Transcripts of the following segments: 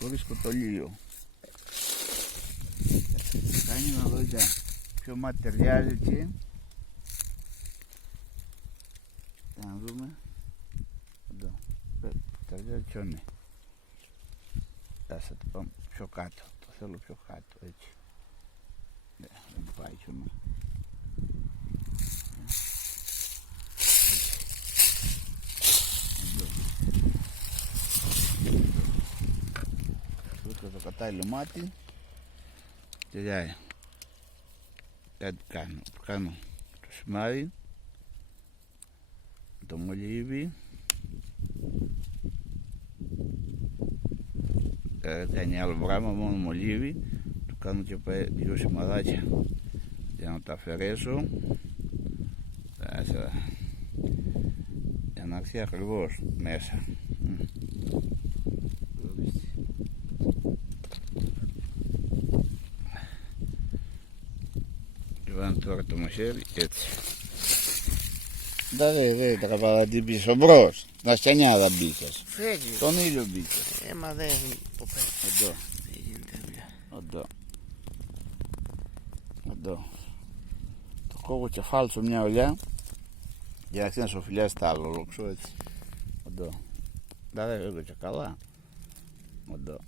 Βρίσκω το λίλιο. Κάνει να δω ποιο μάτι ταιριάζει εκεί. Να δούμε. Εδώ. Ταιριάζει ποιο είναι. Θα το πάμε πιο κάτω. Το θέλω πιο κάτω έτσι. Δεν πάει κιόλα. Βρίσκω το κατάλληλο μάτι. Ταιριάζει. Κάτι κάνω το σημάδι, το μολύβι, κάνει άλλο πράγμα, μόνο μολύβι, του κάνω και δύο σημαδάκια για να τα αφαιρέσω, για να έρθει ακριβώς μέσα. Βάζω τώρα το μαχαίρι έτσι. Δεν τα παρατύπησες ο μπρος. Να στιανιάδα μπήκες. Φεύγει. Τον ήλιο μπήκες. Μα δεν το πέφτει. Εδώ. Δεν γίνεται δουλειά. Εδώ. Το κόβω και φάλτσω μια ολιά για να αρχίσει να σοφιλιάσει τα άλλο λόξο έτσι. Εδώ. Δεν έχω και καλά. Εδώ.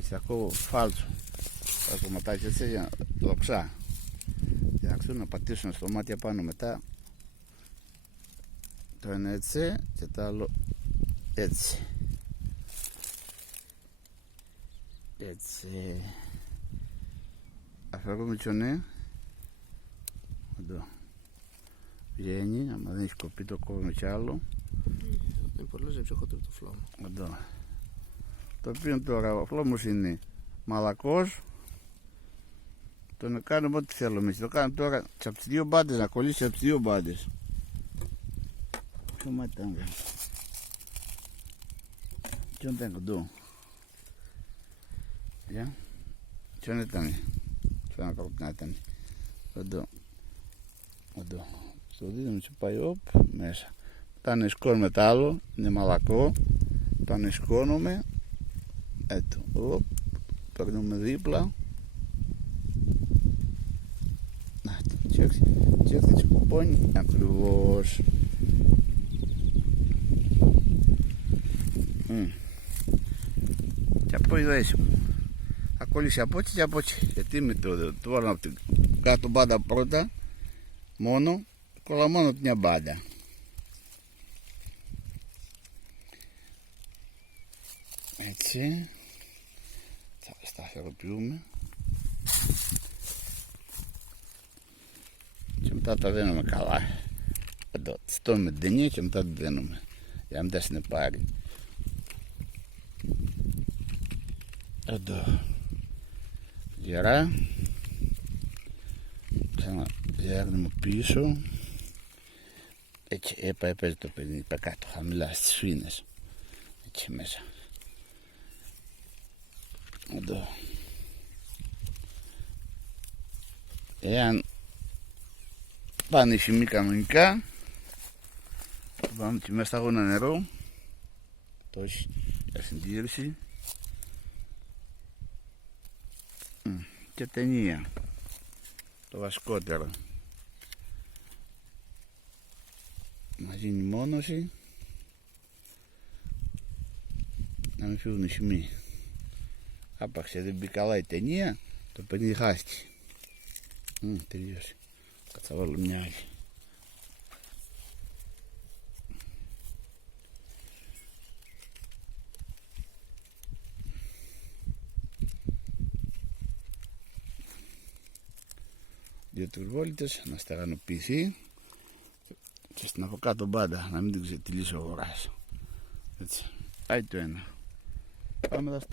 Θα κόβω φάλτσο τα κομματάκια έτσι για λοξά, για να ξέρουν να πατήσουν στο μάτι απάνω μετά. Το ένα έτσι και το άλλο έτσι. Έτσι. Αφαιρούμε τσονέ. Εδώ. Βγαίνει, άμα δεν έχει κοπεί το κόβουμε κι άλλο. Είναι πολύ πιο χοντρό το φλόμο. Εδώ. Το οποίο τώρα ο φλόμος είναι μαλακός. Τον κάνουμε ό,τι θέλουμε. Το κάνουμε τώρα από τις δύο μπάντες, να κολλήσει από τις δύο μπάντες. Ποιο μάτι ήταν. Ποιο ήταν κοντό. Ποιο ήταν. Ποιο να ήταν. Εδώ. Το δίδυμο και πάει μέσα. Το ανεσκώνουμε το άλλο. Είναι μαλακό. Το ανεσκώνουμε. Έτσι, παίρνουμε δίπλα. Να το τσέχτη σκουπώνει ακριβώς. Και από η δέση μου θα κολλήσει από έτσι και από έτσι, γιατί με το βάλω από την κάτω μπάντα πρώτα μόνο, κολλά μόνο την μπάντα. Έτσι θα σταθεροποιούμε και μετά τα δένουμε καλά. Εδώ στώνουμε την ταινία και μετά την δένουμε για να μην τα συνεπάρει. Εδώ γερά, ξαναδιάγνουμε πίσω. Έτσι έπαιζε το παιδί, είπα κάτω χαμηλά στις σφήνες, έτσι μέσα. Εδώ. Εάν πάνε οι φημοί κανονικά, πάμε και μέσα σταγόνα νερό, το έχει για συντήρηση και ταινία, το βασικότερο, να γίνει μόνωση, να μην φύγουν οι φημοί. Άπαξε δεν μπει καλά η ταινία, το παιδί χάστηκε. Τελείωσε. Θα βάλω μια άλλη. Δύο τουρβόλιτες να στεγανοποιηθεί και στην από κάτω μπάντα να μην την ξετυλίσει ο αγοράς. Έτσι. Πάει το ένα. Πάμε τα